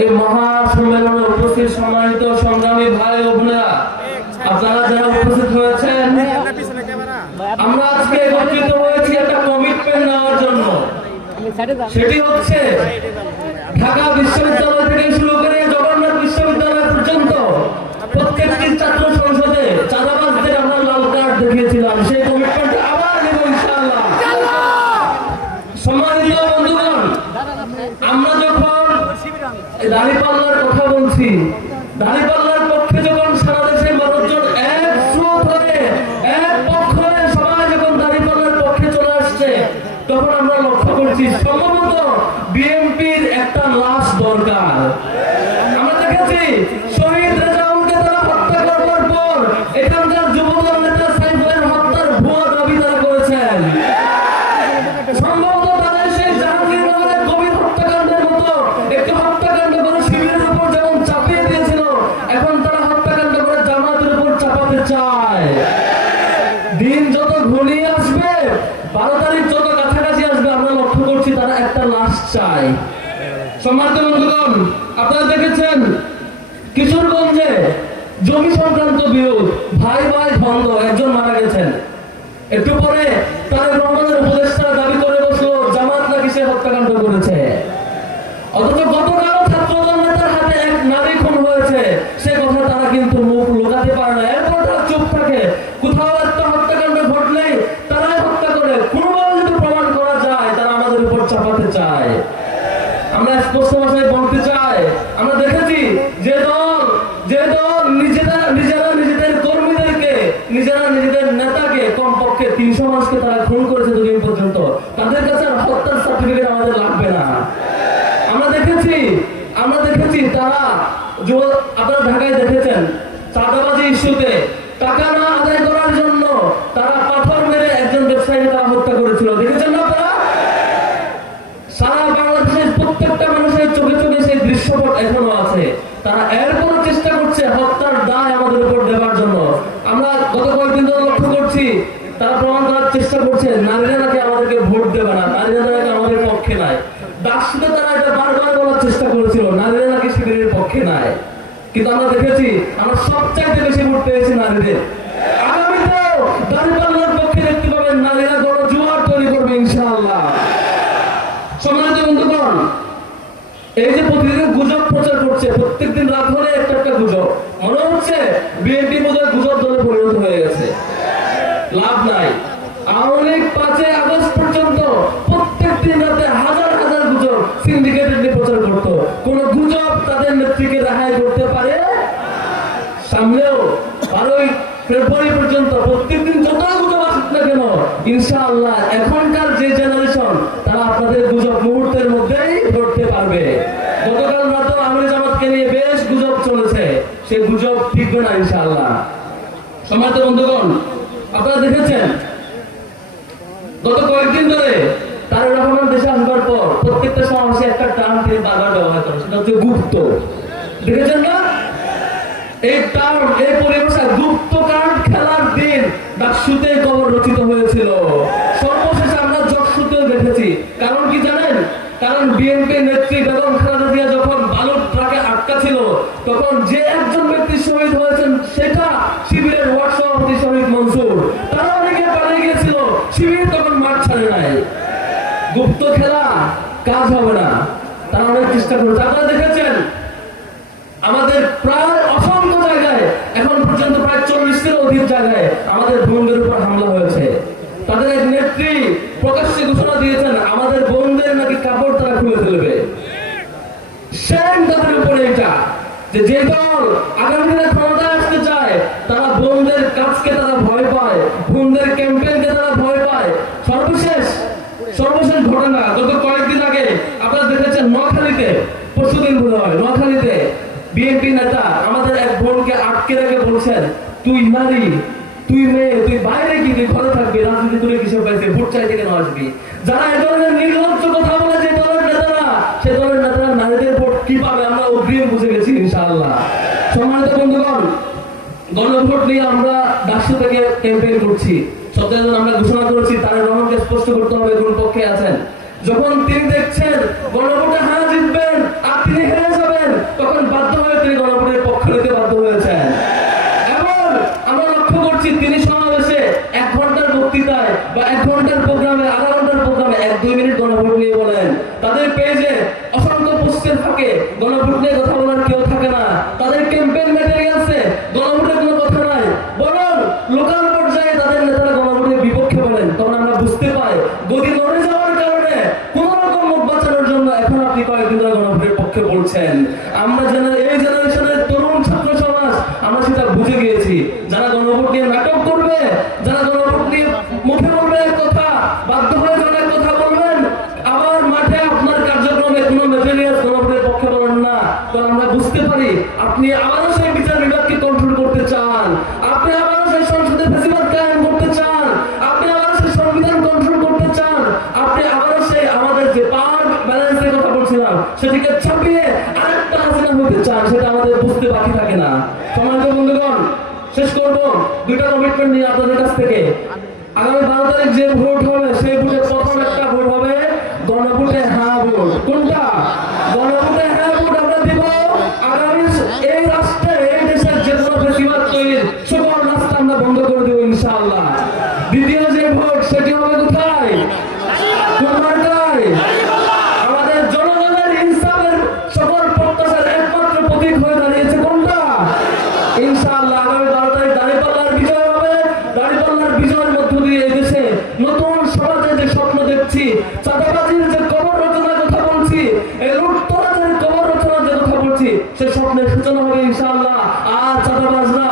এই মহা সম্মেলনে উপস্থিত সম্মানিত সংগ্রামী ভাই ও বোনেরা, আপনারা যারা উপস্থিত হয়েছেন, আমরা আজকে একত্রিত হয়েছি একটা কমিটমেন্ট নেওয়ার জন্য। সেটি হচ্ছে ঢাকা বিশ্ববিদ্যালয় থেকে শুরু করে জগন্নাথ বিশ্ববিদ্যালয় পর্যন্ত প্রত্যেকটি ছাত্র সংসদে চাঁদাবাজদের আমরা লাল কার্ড দেখিয়েছিলাম সেই কমিটমেন্ট আবার নেব ইনশাআল্লাহ সম্মানিত বন্ধুগণ আমরা যখন দাঁড়িপাল্লার কথা বলছি দাঁড়িপাল্লার পক্ষে যখন সারা দেশের মানুষজন চলে আসছে, তখন আমরা লক্ষ্য করছি সম্ভবত বিএনপির একটা লাশ দরকার। আমরা দেখেছি শহীদ রেজাউলকে তারা হত্যা করবার পর, এখানকার যুবদল দিন যত ঘনিয়ে আসবে, বারো তারিখ যত কাছাকাছি আসবে, আমরা লক্ষ্য করছি তারা একটা লাশ চায় সম্মানিত বন্ধুগণ, আপনারা দেখেছেন কিশোরগঞ্জে জমি সংক্রান্ত বিরোধ, ভাই ভাই দ্বন্দ্ব একজন মারা গেছেন। একটু পরে তারেক রহমানের উপদেষ্টা দাবি করে বসল, জামাত নাকি সে হত্যাকাণ্ড করেছে। অথচ গতকাল ছাত্রদল নেতার হাতে এক নারী খুন হয়েছে, সে কথা তারা কিন্তু মুখ লুকাতে পারে না এরপর তারা চুপ থাকে কোথাও একটা হত্যাকাণ্ড ঘটলেই তারাই হত্যা করে কোনোভাবে যদি প্রমাণ করা যায় তারা আমাদের উপর চাপাতে চায় আমরা স্পষ্ট ভাষায় বলতে চাই আমরা দেখেছি যে দল যে দল নিজেরা নিজেরা নিজেদের কর্মীদেরকে নিজেরা নিজেদের নেতাকে কমপক্ষে তিনশো মাসকে তারা খুন করেছে দুদিন পর্যন্ত মানুষের চোখে চোখে সেই দৃশ্যপট তারা এরপরও চেষ্টা করছে হত্যার দায় আমাদের উপর দেওয়ার জন্য। আমরা গত কয়েকদিন ধরে করছি, তারা প্রমাণ করার চেষ্টা করছে, নারীরা নাকি আমাদেরকে ভোট দেবে না নারীরা নাকি আমাদের পক্ষে নাই। ডাকসুতে তারা এটা বারবার বলার চেষ্টা করেছিল, নারীরা নাকি শিবিরের পক্ষে নাই। কিন্তু আমরা দেখেছি, আমরা সবচাইতে বেশি ভোট পেয়েছি নারীদের। এই যে প্রতিদিন গুজব প্রচার করছে, প্রত্যেকদিন রাত হলে একটা একটা গুজব। মনে হচ্ছে বিএনপি গুজব দলে পরিণত হয়ে গেছে। লাভ নাই। আওয়ামী লীগ পাঁচই আগস্ট পর্যন্ত প্রত্যেক দিন রাতে হাজার হাজার গুজব সিন্ডিকেটেড নিয়ে প্রচার করতো কোন গুজব তাদের নেত্রীকে রেহাই করতে পারে সামনেও বারোই ফেব্রুয়ারি পর্যন্ত প্রত্যেকদিন যত গুজব আসুক না কেন, ইনশাআল্লাহ এখনকার যে জেনারেশন তারা আপনাদের গুজব মুহূর্তের মধ্যেই ধরতে পারবে। গতকাল রাতেও আমির জামাতকে নিয়ে বেশ গুজব চলেছে। সেই গুজব টিকবে না ইনশাআল্লাহ। সমাজ বন্ধুগণ, আপনারা দেখেছেন, গত কয়েকদিন ধরে তারেক রহমান দেশে আসবার পর প্রত্যেকটা সমাবেশে একটা টার্ম তিনি বারবার ব্যবহার করেন, সেটা হচ্ছে গুপ্ত। দেখেছেন না? এই টার্ম, এই পরিভাষা গুপ্ত কার্ড খেলার দিন ডাকসুতে কবর রচিত হয়েছিল সর্বশেষে আমরা জকসুতেও দেখেছি কারণ কি জানেন কারণ বিএনপি নেত্রী বেগম খালেদা জিয়া যখন বালুর ট্রাকে আটকা ছিল তখন যে একজন ব্যক্তি শহীদ হয়েছেন সেটা শিবিরের ওয়ার্ড সভাপতি শহীদ মনসুর। তারা অনেকে পালিয়ে গিয়েছিল, শিবির তখন মাঠ ছাড়ে নাই। গুপ্ত খেলা, কাজ হবে না। তারা অনেক চেষ্টা করেছে। আপনারা দেখেছেন, আমাদের প্রায় অসংখ্য জায়গায়, এখন পর্যন্ত প্রায় চল্লিশের অধিক জায়গায় আমাদের বোনদের উপর হামলা হয়েছে। তাদের এক নেত্রী প্রকাশ্যে ঘোষণা দিয়েছেন, আমাদের বোনদের নাকি কাপড় তারা খুলে ফেলবে। সেম তাদের উপরে এটা যে দল আগামী দিনে ক্ষমতায় আসতে চায়, তারা বোনদের কাজকে তারা ভয় পায়, বোনদের তারা ভয় পায়। সর্বশেষ সর্বশেষ ঘটনা, গত কয়েকদিন আগে আপনারা দেখেছেন পরশুদিন বোধ হয় বিএনপি নেতা আমাদের এক বোনকে আটকে রেখে বলছেন, তুই নারী, তুই মেয়ে, তুই বাইরে তুই ঘরে থাকবি, রাজনীতি তুলে কিসব পাইছে? ভোট চাইতে কেন আসবি? যারা এ ধরনের নির্লজ্জ কথা সম্মানিত বন্ধুগণ, গণভোট নিয়ে আমরা ডাকসু থেকে ক্যাম্পেইন করছি। সত্যজন আমরা ঘোষণা করেছি, তারা রহমানকে স্পষ্ট করতে হবে কোন পক্ষে আছেন। যখন তিনি দেখছেন গণভোটে হ্যাঁ জিতবেন, আর তিনি হেরে যাবেন, তখন বাধ্য হয়ে তিনি গণভোটের পক্ষ নিতে বাধ্য হয়েছেন। এবং আমরা লক্ষ্য করছি, তিনি সমাবেশে এক ঘণ্টার বক্তৃতায় বা এক ঘণ্টার প্রোগ্রামে, আধা ঘণ্টার প্রোগ্রামে এক দুই মিনিট গণভোট নিয়ে বলেন। তাদের পেজে অসংখ্য পোস্টের ফাঁকে গণভোট নিয়ে কথা বলার কেউ বলছেন, আমরা যেন এই জেনারেশনের তরুণ ছাত্র সমাজ, আমরা সেটা বুঝে গিয়েছি? যারা গণভোট নিয়ে নাটক করবে, যারা গণভোট নিয়ে মুখে বলবে কথা, বাধ্য হয়ে যারা কথা বলবেন আবার মাঠে আপনার কার্যক্রমে কোনো মেটেরিয়াল গণভোটের পক্ষে বলেন না। তো আমরা বুঝতে পারি, আপনি আবারও শেষ করব। দুইটা কমিটমেন্ট নিয়ে আপনাদের কাছ থেকে। আগামী বারো তারিখ যে ভোট হবে, সেই ভোটে প্রথম একটা ভোট হবে গণভোটে হ্যাঁ ভোট। কোনটা? গণভোটে হ্যাঁ ভোট আমরা দিব। আগামী এই দেশের যে কোনো ফেসিবাদ তৈরির সকল রাস্তা আমরা বন্ধ করে দেবো ইনশাআল্লাহ দ্বিতীয় যে ভোট সেটি হবে কোথায় কোন মার্কায় আমাদের জনগণের ইনসাফের সকল প্রত্যাশার একমাত্র প্রতীক হয়ে দাঁড়িয়েছে কোনটা ইনশাআল্লাহ আগামী বারো তারিখ দাঁড়িপাল্লার বিজয় হবে দাঁড়িপাল্লার বিজয়ের মধ্য দিয়ে এদেশে নতুন সমাজে যে স্বপ্ন দেখছি চাঁদাবাজির যে কবর রচনার কথা বলছি এই লুটতরাজের কবর রচনার যে কথা বলছি সে স্বপ্নের সূচনা হবে ইনশাআল্লাহ। আর চাঁদাবাজরা